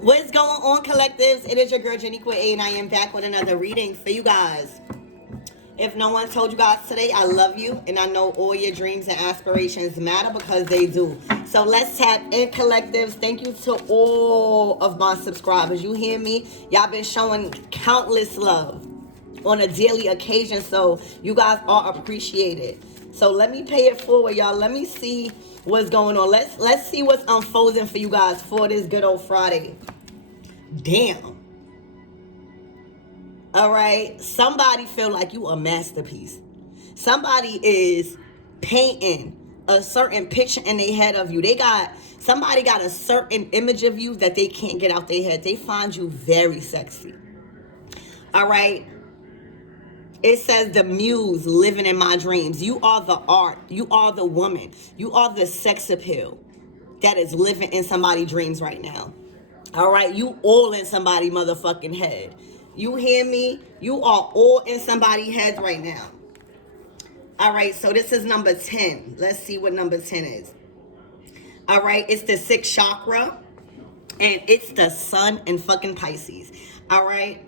What's going on, collectives? It is your girl Jenny A, and I am back with another reading for you guys. If no one told you guys today, I love you, and I know all your dreams and aspirations matter because they do. So let's tap in, collectives. Thank you to all of my subscribers. You hear me? Y'all been showing countless love on a daily occasion, so you guys are appreciated. So let me pay it forward, y'all. Let me see what's going on. Let's see what's unfolding for you guys for this good old Friday. Damn. All right, somebody feel like you a masterpiece. Somebody is painting a certain picture in their head of you. Somebody got a certain image of you that they can't get out their head. They find you very sexy. All right. It says the muse living in my dreams. You are the art. You are the woman. You are the sex appeal that is living in somebody's dreams right now. All right, you all in somebody's motherfucking head. You hear me? You are all in somebody's head right now. All right, so this is number 10. Let's see what number 10 is. All right, it's the 6th chakra, and it's the sun in fucking Pisces. All right?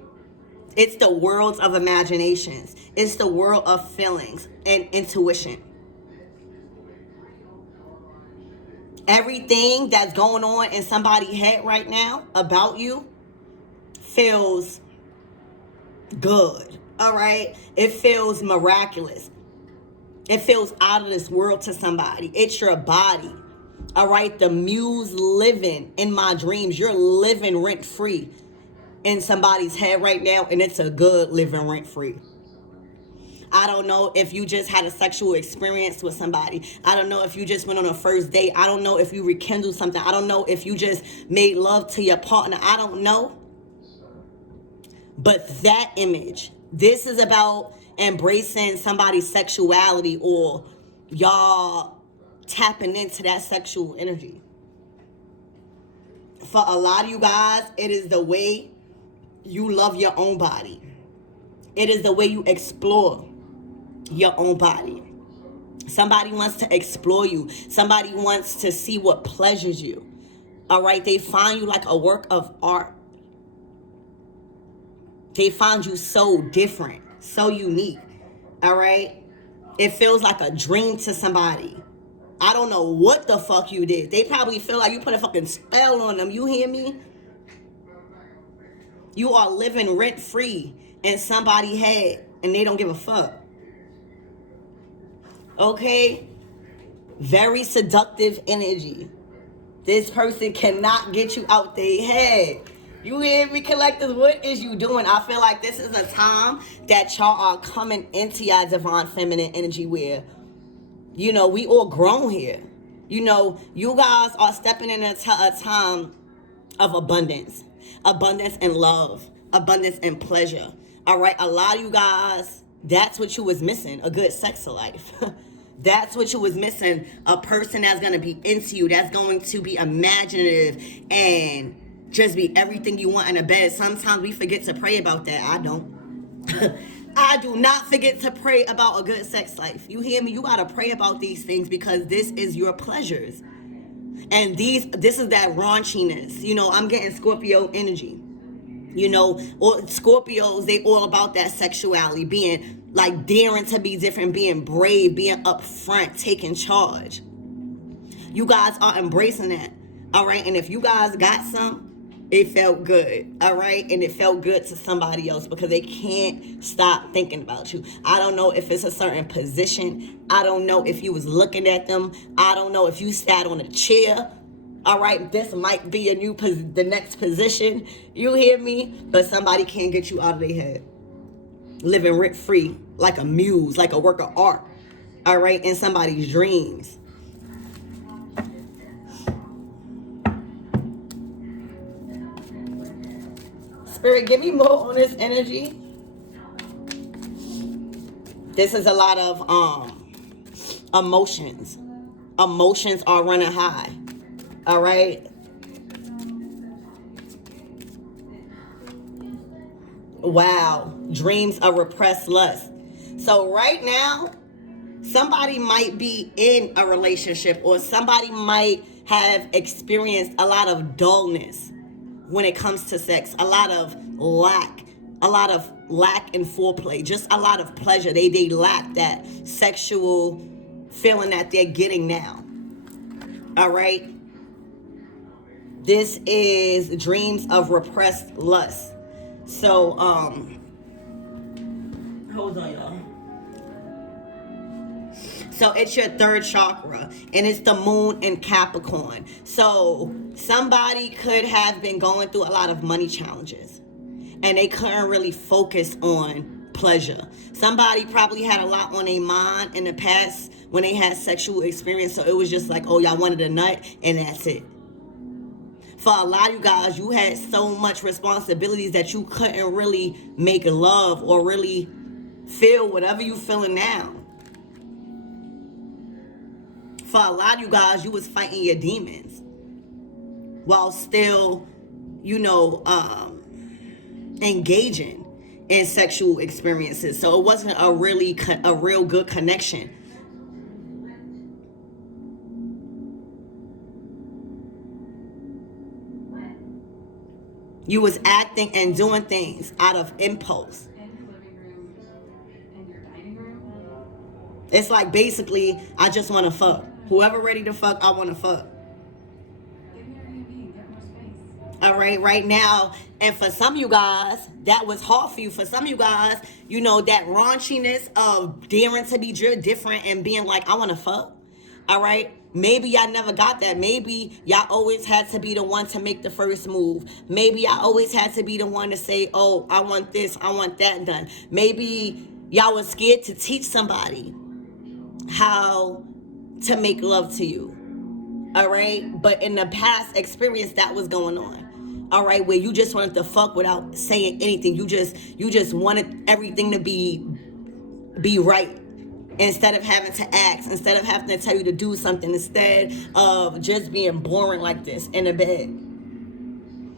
It's the worlds of imaginations. It's the world of feelings and intuition. Everything that's going on in somebody's head right now about you feels good. All right? It feels miraculous. It feels out of this world to somebody. It's your body. All right? The muse living in my dreams. You're living rent-free in somebody's head right now, and it's a good living rent-free. I don't know if you just had a sexual experience with somebody. I don't know if you just went on a first date. I don't know if you rekindled something. I don't know if you just made love to your partner. I don't know. But that image, this is about embracing somebody's sexuality, or y'all tapping into that sexual energy. For a lot of you guys, it is the way you love your own body. It is the way you explore your own body. Somebody wants to explore you. Somebody wants to see what pleasures you. All right, they find you like a work of art. They find you so different, so unique. All right, it feels like a dream to somebody. I don't know what the fuck you did. They probably feel like you put a fucking spell on them. You hear me? You are living rent-free in somebody's head, and they don't give a fuck. Okay? Very seductive energy. This person cannot get you out their head. You hear me, collectors? What is you doing? I feel like this is a time that y'all are coming into your divine feminine energy where, you know, we all grown here. You know, you guys are stepping into a time of abundance. Abundance and love. Abundance and pleasure. All right, a lot of you guys, that's what you was missing. A good sex life. That's what you was missing. A person that's going to be into you. That's going to be imaginative and just be everything you want in a bed. Sometimes we forget to pray about that. I don't. I do not forget to pray about a good sex life. You hear me? You got to pray about these things because this is your pleasures. And this is that raunchiness. You know, I'm getting Scorpio energy. You know, Scorpios, they all about that sexuality, being like daring to be different, being brave, being upfront, taking charge. You guys are embracing that. All right. And if you guys got some, it felt good. All right. And it felt good to somebody else because they can't stop thinking about you. I don't know if it's a certain position. I don't know if you was looking at them. I don't know if you sat on a chair. All right, this might be the next position. You hear me? But somebody can't get you out of their head. Living rent-free, like a muse, like a work of art. All right, in somebody's dreams. Spirit, give me more on this energy. This is a lot of emotions. Emotions are running high. All right. Wow. Dreams of repressed lust. So right now, somebody might be in a relationship or somebody might have experienced a lot of dullness, when it comes to sex. A lot of lack in foreplay, just a lot of pleasure. They lack that sexual feeling that they're getting now. All right. This is dreams of repressed lust. So, hold on, y'all. So it's your third chakra, and it's the moon in Capricorn. So somebody could have been going through a lot of money challenges, and they couldn't really focus on pleasure. Somebody probably had a lot on their mind in the past when they had sexual experience, so it was just like, oh, y'all wanted a nut, and that's it. For a lot of you guys, you had so much responsibilities that you couldn't really make love or really feel whatever you feeling now. For a lot of you guys, you was fighting your demons while still, engaging in sexual experiences. So it wasn't a real good connection. You was acting and doing things out of impulse. It's like basically, I just want to fuck. Whoever ready to fuck, I want to fuck. All right now. And for some of you guys, that was hard for you. For some of you guys, that raunchiness of daring to be different and being like, I want to fuck. All right. Maybe y'all never got that. Maybe y'all always had to be the one to make the first move. Maybe y'all always had to be the one to say, oh, I want this, I want that done. Maybe y'all was scared to teach somebody how to make love to you. All right. But in the past experience, that was going on. All right. Where you just wanted to fuck without saying anything. You just wanted everything to be right. Instead of having to ask, instead of having to tell you to do something, instead of just being boring like this in the bed.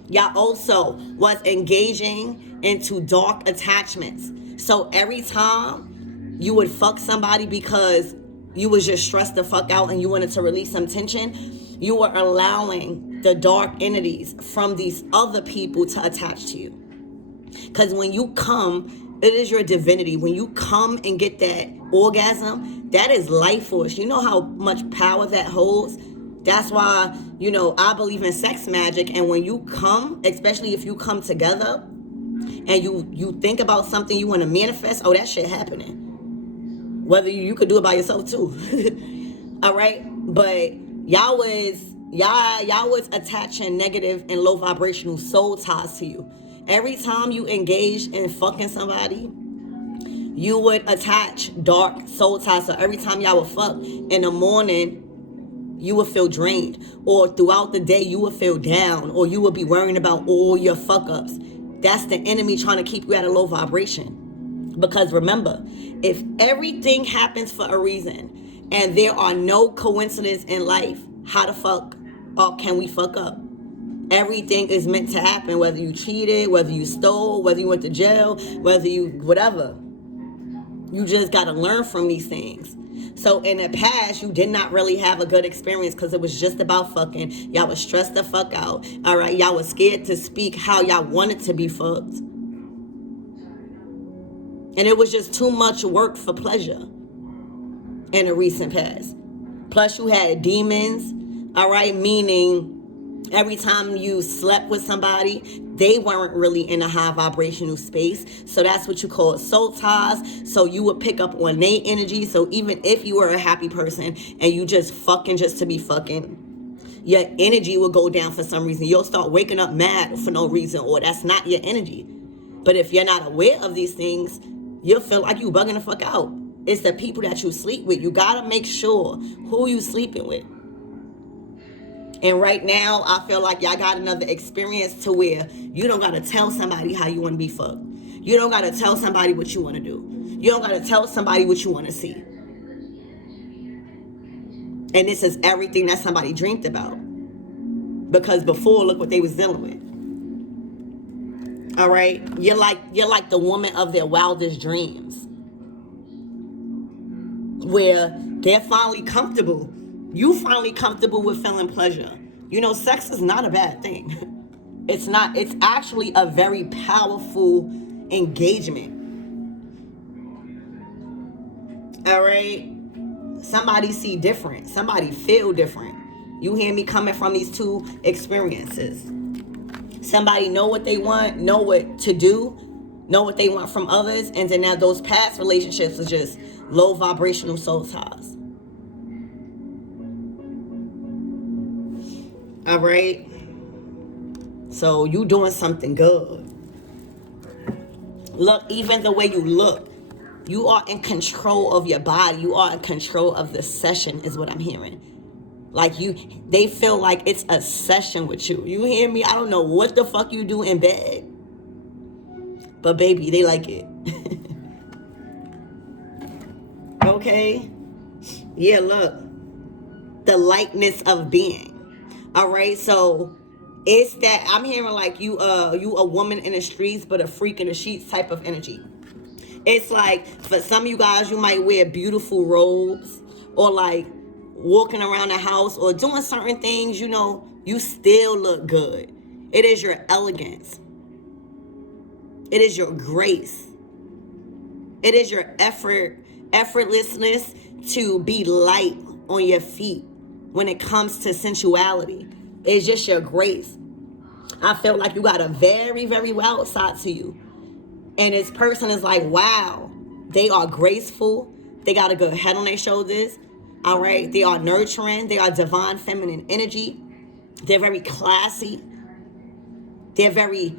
Y'all also was engaging into dark attachments. So every time you would fuck somebody because you was just stressed the fuck out and you wanted to release some tension, you were allowing the dark entities from these other people to attach to you. Because when you come, it is your divinity. When you come and get that orgasm, that is life force. You know how much power that holds? That's why, I believe in sex magic. And when you come, especially if you come together and you think about something you want to manifest, oh, that shit happening. Whether you could do it by yourself too. All right? But y'all was attaching negative and low vibrational soul ties to you. Every time you engage in fucking somebody, you would attach dark soul ties. So every time y'all would fuck in the morning, you would feel drained. Or throughout the day, you would feel down. Or you would be worrying about all your fuck ups. That's the enemy trying to keep you at a low vibration. Because remember, if everything happens for a reason and there are no coincidences in life, how the fuck can we fuck up? Everything is meant to happen, whether you cheated, whether you stole, whether you went to jail, whether you whatever. You just got to learn from these things. So in the past, you did not really have a good experience because it was just about fucking. Y'all was stressed the fuck out. All right. Y'all was scared to speak how y'all wanted to be fucked. And it was just too much work for pleasure in the recent past. Plus you had demons. All right. Meaning every time you slept with somebody, they weren't really in a high vibrational space. So that's what you call soul ties. So you would pick up on their energy. So even if you were a happy person and you just fucking just to be fucking, your energy will go down for some reason. You'll start waking up mad for no reason, or that's not your energy. But if you're not aware of these things, you'll feel like you bugging the fuck out. It's the people that you sleep with. You gotta make sure who you sleeping with. And right now, I feel like y'all got another experience to where you don't got to tell somebody how you want to be fucked. You don't got to tell somebody what you want to do. You don't got to tell somebody what you want to see. And this is everything that somebody dreamed about. Because before, look what they was dealing with. All right? You're like the woman of their wildest dreams. Where they're finally comfortable. You finally comfortable with feeling pleasure. Sex is not a bad thing. It's not, it's actually a very powerful engagement. All right? Somebody see different. Somebody feel different. You hear me coming from these two experiences. Somebody know what they want, know what to do, know what they want from others, and then now those past relationships are just low vibrational soul ties. All right? So you doing something good. Look, even the way you look, you are in control of your body. You are in control of the session, is what I'm hearing. Like they feel like it's a session with you. You hear me? I don't know what the fuck you do in bed, but baby, they like it. Okay? Yeah, look. The lightness of being. All right? So it's that I'm hearing like you a woman in the streets, but a freak in the sheets type of energy. It's like for some of you guys, you might wear beautiful robes, or like walking around the house or doing certain things, you know, you still look good. It is your elegance. It is your grace. It is your effortlessness to be light on your feet when it comes to sensuality. It's just your grace. I feel like you got a very, very wild side to you. And this person is like, wow, they are graceful. They got a good head on their shoulders. All right. They are nurturing. They are divine feminine energy. They're very classy. They're very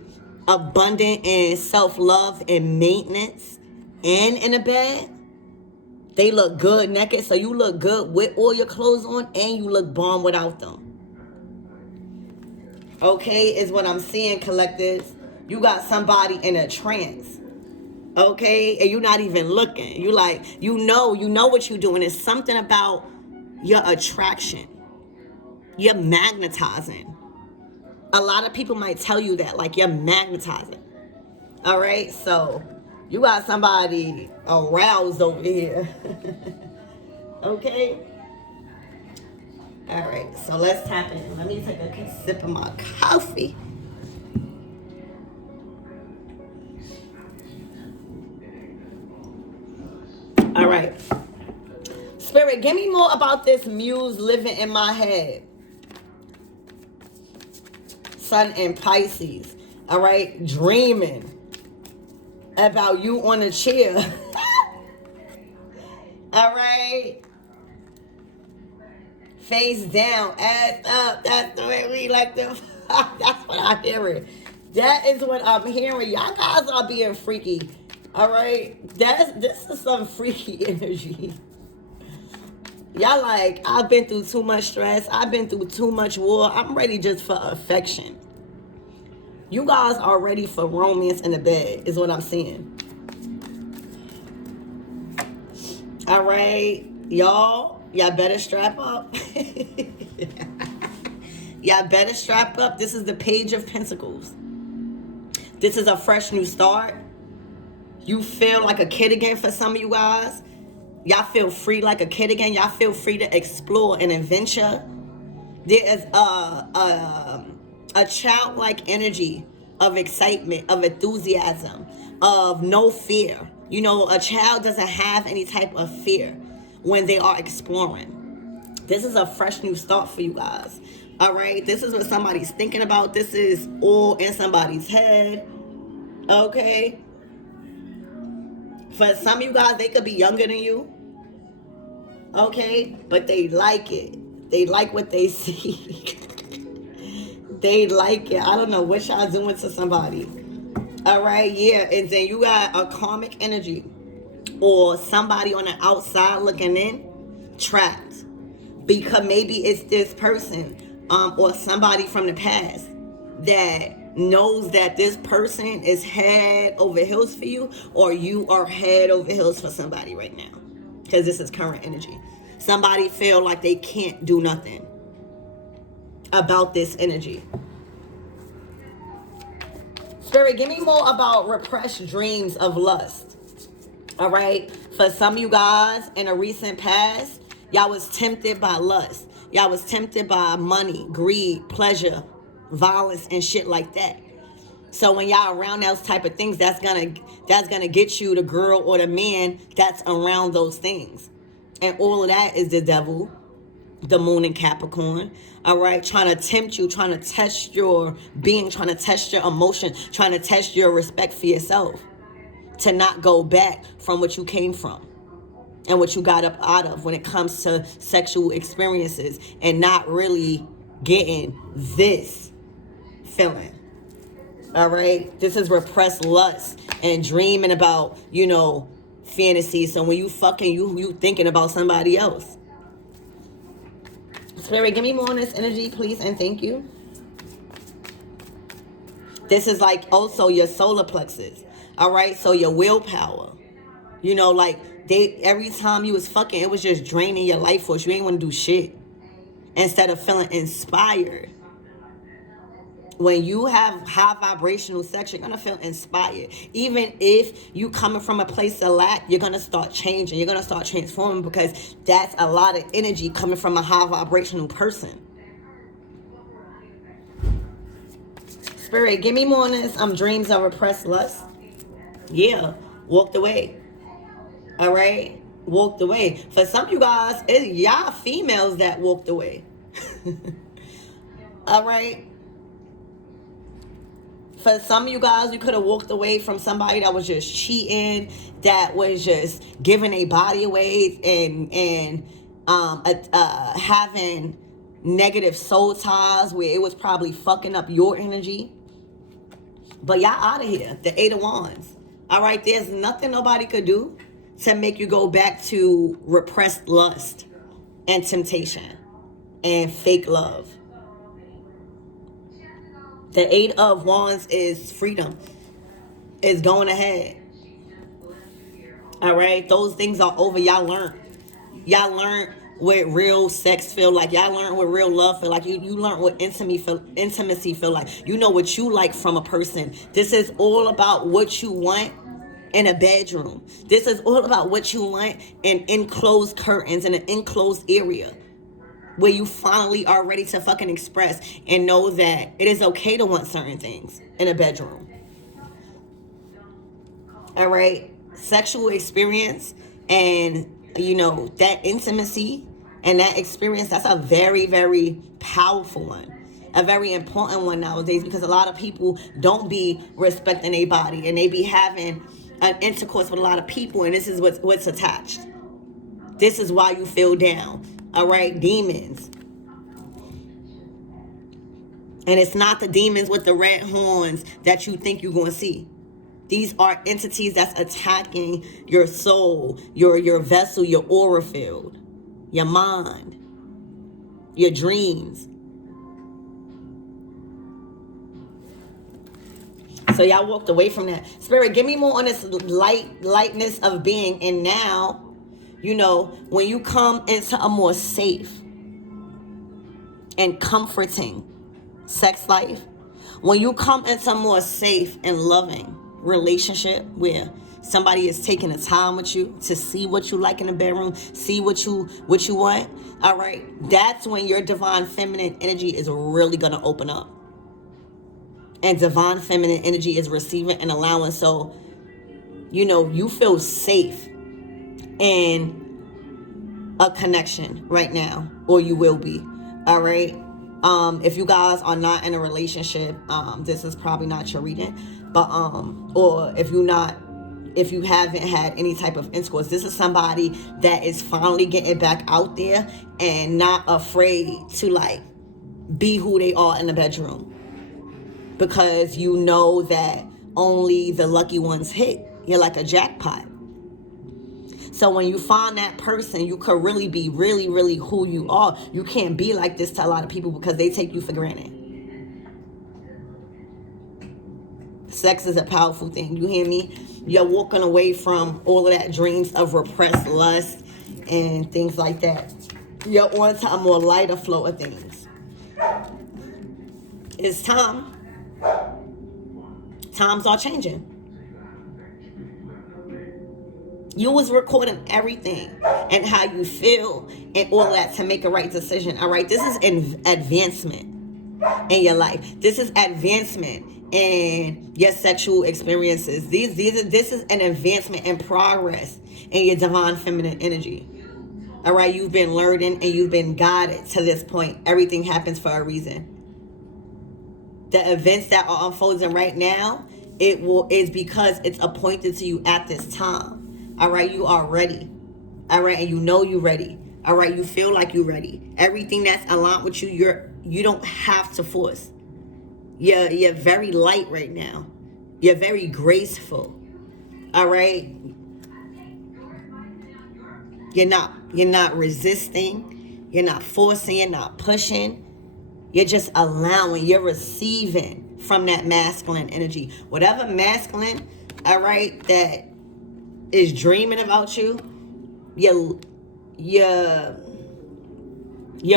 abundant in self-love and maintenance. And in the bed, they look good naked. So you look good with all your clothes on, and you look bomb without them. Okay, is what I'm seeing, collectives. You got somebody in a trance. Okay, and you're not even looking. You like, you know what you're doing. It's something about your attraction. You're magnetizing. A lot of people might tell you that, like, you're magnetizing. All right, so you got somebody aroused over here. Okay. All right, so let's tap in. Let me take a sip of my coffee. All right. Spirit, give me more about this muse living in my head. Sun in Pisces. All right, dreaming about you on a chair. All right. Face down, ass up. That's the way we like to. That's what I'm hearing. That is what I'm hearing. Y'all guys are being freaky. All right. This is some freaky energy. Y'all like, I've been through too much stress. I've been through too much war. I'm ready just for affection. You guys are ready for romance in the bed, is what I'm seeing. All right. Y'all better strap up. Y'all better strap up. This is the Page of Pentacles. This is a fresh new start. You feel like a kid again for some of you guys. Y'all feel free like a kid again. Y'all feel free to explore and adventure. There is a childlike energy of excitement, of enthusiasm, of no fear. You know, a child doesn't have any type of fear when they are exploring. This is a fresh new start for you guys. All right, this is what somebody's thinking about. This is all in somebody's head. Okay. For some of you guys, they could be younger than you. Okay, but they like it. They like what they see. They like it. I don't know what y'all doing to somebody. All right, yeah. And then you got a karmic energy, or somebody on the outside looking in, trapped. Because maybe it's this person or somebody from the past that knows that this person is head over heels for you, or you are head over heels for somebody right now. Because this is current energy. Somebody feel like they can't do nothing about this energy. Spirit, give me more about repressed dreams of lust. All right. For some of you guys in a recent past, y'all was tempted by lust. Y'all was tempted by money, greed, pleasure, violence and shit like that. So when y'all around those type of things, that's gonna get you the girl or the man that's around those things. And all of that is the devil, the moon in Capricorn, all right, trying to tempt you, trying to test your being, trying to test your emotion, trying to test your respect for yourself, to not go back from what you came from and what you got up out of when it comes to sexual experiences, and not really getting this feeling. All right, this is repressed lust and dreaming about, you know, fantasy. So when you fucking, you thinking about somebody else. Spirit, give me more on this energy, please, and thank you. This is like also your solar plexus. All right, so your willpower. You know, like every time you was fucking, it was just draining your life force. You ain't want to do shit. Instead of feeling inspired. When you have high vibrational sex, you're going to feel inspired. Even if you coming from a place of lack, you're going to start changing. You're going to start transforming, because that's a lot of energy coming from a high vibrational person. Spirit, give me more on this. Dreams of repressed lust. Yeah, walked away. All right, walked away. For some of you guys, it's y'all females that walked away. All right. For some of you guys, you could have walked away from somebody that was just cheating, that was just giving a body away and having negative soul ties where it was probably fucking up your energy. But y'all out of here. The 8 of Wands. All right, there's nothing nobody could do to make you go back to repressed lust and temptation and fake love. The 8 of Wands is freedom. It's going ahead. All right. Those things are over. Y'all learned. Y'all learned what real sex feel like. Y'all learned what real love feel like. You learned what intimacy feel like. You know what you like from a person. This is all about what you want in a bedroom. This is all about what you want in enclosed curtains in an enclosed area, where you finally are ready to fucking express and know that it is okay to want certain things in a bedroom. All right? Sexual experience and, you know, that intimacy and that experience, that's a very, very powerful one. A very important one nowadays, because a lot of people don't be respecting their body, and they be having an intercourse with a lot of people, and this is what's attached. This is why you feel down. All right, demons. And it's not the demons with the red horns that you think you're going to see. These are entities that's attacking your soul, your vessel, your aura field, your mind, your dreams. So y'all walked away from that. Spirit, give me more on this lightness of being. And now, you know, when you come into a more safe and comforting sex life, when you come into a more safe and loving relationship where somebody is taking the time with you to see what you like in the bedroom, see what you want, all right, that's when your divine feminine energy is really going to open up. And divine feminine energy is receiving and allowing. So, you know, you feel safe in a connection right now, or you will be. All right. If you guys are not in a relationship, this is probably not your reading. But or if you haven't had any type of intercourse, this is somebody that is finally getting back out there and not afraid to like be who they are in the bedroom. Because you know that only the lucky ones hit. You're like a jackpot. So when you find that person, you could really be really, really who you are. You can't be like this to a lot of people because they take you for granted. Sex is a powerful thing. You hear me? You're walking away from all of that dreams of repressed lust and things like that. You're on to a more lighter flow of things. It's time. Times are changing. You was recording everything and how you feel and all that to make a right decision. All right, this is an advancement. in your life. This is advancement in your sexual experiences. This is an advancement and progress in your divine feminine energy. All right, you've been learning and you've been guided to this point. Everything happens for a reason. The events that are unfolding right now, is because it's appointed to you at this time. All right, you are ready. All right, and you know you're ready. All right, you feel like you're ready. Everything that's aligned with you, you don't have to force. You're very light right now. You're very graceful. All right. You're not resisting. You're not forcing. You're not pushing. You're just allowing. You're receiving from that masculine energy. Whatever masculine, all right, that is dreaming about you, you're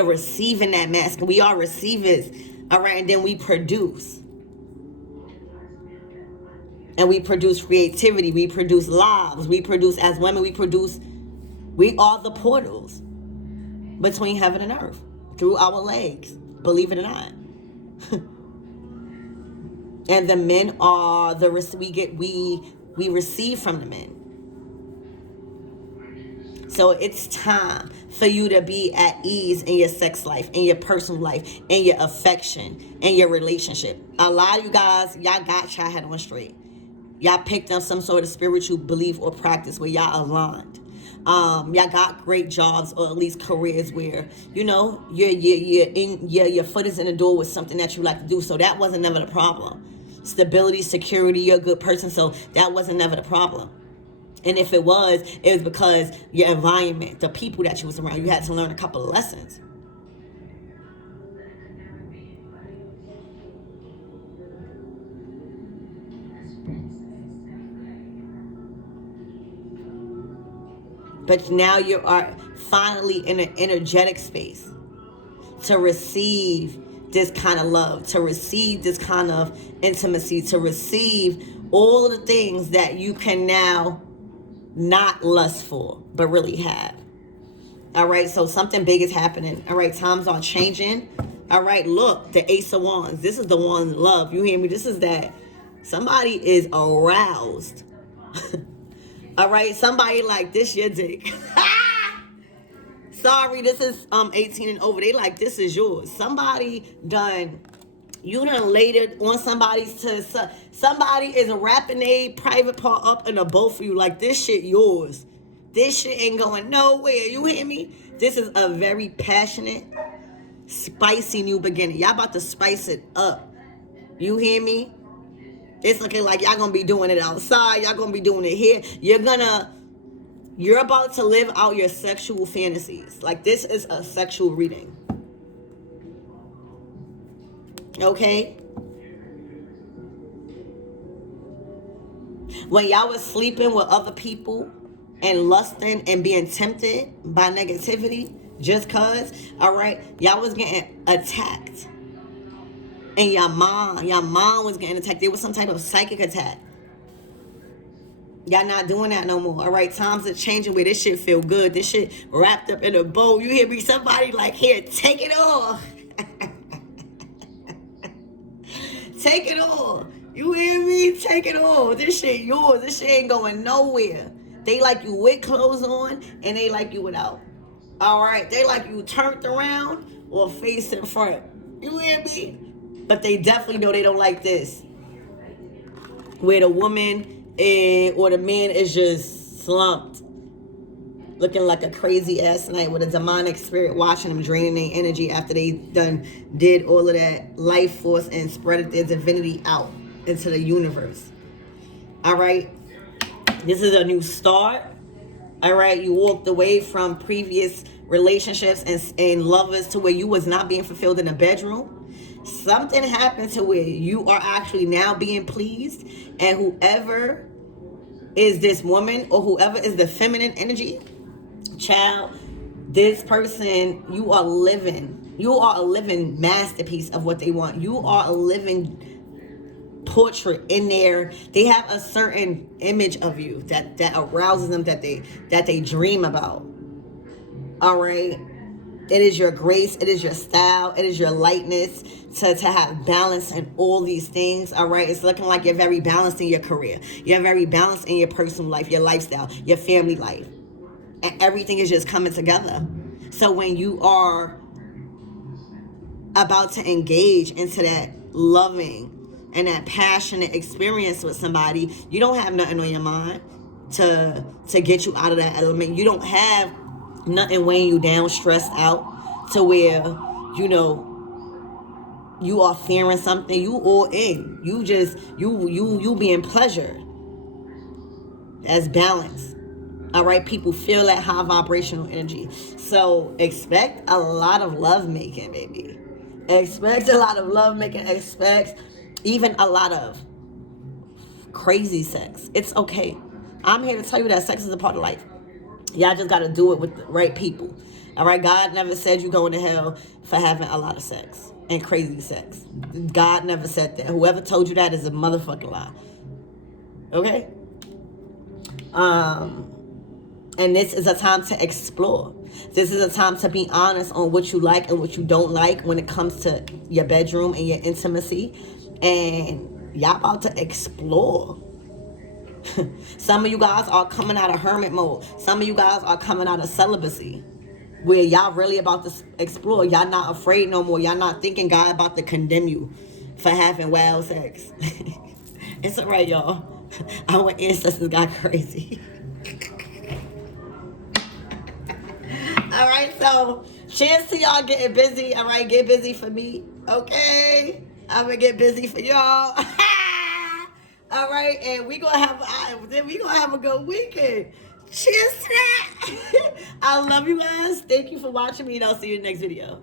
receiving that masculine. We are receivers. All right, and then we produce. And we produce creativity. We produce lives. We produce, as women, we are the portals between heaven and earth through our legs, believe it or not. And the men are we receive from the men. So it's time for you to be at ease in your sex life, in your personal life, in your affection, in your relationship. A lot of you guys, y'all got y'all head on straight. Y'all picked up some sort of spiritual belief or practice where y'all aligned. Y'all got great jobs or at least careers where, you know, your foot is in the door with something that you like to do. So that wasn't never the problem. Stability, security, you're a good person. So that wasn't never the problem. And if it was because your environment, the people that you was around, you had to learn a couple of lessons. But now you are finally in an energetic space to receive this kind of love, to receive this kind of intimacy, to receive all the things that you can now not lust for, but really have. All right, so something big is happening. All right, times are changing. All right, look, the Ace of Wands. This is the one love. You hear me? This is that. Somebody is aroused. All right, somebody like this your dick. Sorry, this is 18 and over. They like, this is yours. Somebody you done laid it on somebody is wrapping a private part up in a bowl for you like, this shit yours. This shit ain't going nowhere. You hear me? This is a very passionate, spicy new beginning. Y'all about to spice it up. You hear me? It's looking like y'all gonna be doing it outside. Y'all gonna be doing it here. You're about to live out your sexual fantasies. Like, this is a sexual reading. Okay? When y'all was sleeping with other people and lusting and being tempted by negativity just cause, all right, y'all was getting attacked. And your mom was getting attacked. There was some type of psychic attack. Y'all not doing that no more. All right, times are changing where this shit feel good. This shit wrapped up in a bow. You hear me? Somebody like, here, take it all. Take it all. You hear me? Take it all. This shit yours. This shit ain't going nowhere. They like you with clothes on and they like you without. All right, they like you turned around or face in front. You hear me? But they definitely know they don't like this, where the woman or the man is just slumped, looking like a crazy ass night with a demonic spirit watching them, draining their energy after they did all of that life force and spread their divinity out into the universe. All right, this is a new start. All right, you walked away from previous relationships and lovers to where you was not being fulfilled in the bedroom. Something happened to where you are actually now being pleased, and whoever is this woman or whoever is the feminine energy, child, this person, you are a living masterpiece of what they want. You are a living portrait in there. They have a certain image of you that arouses them, that they dream about. All right. It is your grace. It is your style. It is your lightness to have balance in all these things. All right. It's looking like you're very balanced in your career. You're very balanced in your personal life, your lifestyle, your family life. And everything is just coming together. So when you are about to engage into that loving and that passionate experience with somebody, you don't have nothing on your mind to get you out of that element. You don't have nothing weighing you down, stressed out to where, you know, you are fearing something. You all in. You just, you being pleasured. That's balance. All right, people feel that high vibrational energy. So expect a lot of love making, baby. Expect a lot of love making. Expect even a lot of crazy sex. It's okay. I'm here to tell you that sex is a part of life. Y'all just got to do it with the right people. All right, God never said you going to hell for having a lot of sex and crazy sex. God never said that. Whoever told you that is a motherfucking lie. Okay? And this is a time to explore. This is a time to be honest on what you like and what you don't like when it comes to your bedroom and your intimacy. And y'all about to explore. Some of you guys are coming out of hermit mode. Some of you guys are coming out of celibacy, where y'all really about to explore. Y'all not afraid no more. Y'all not thinking God about to condemn you for having wild sex. It's all right, y'all. Our ancestors got crazy. All right, so cheers to y'all getting busy. All right, get busy for me. Okay, I'm gonna get busy for y'all. All right, and we gonna have a good weekend. Cheers to that. I love you guys. Thank you for watching me, and I'll see you in the next video.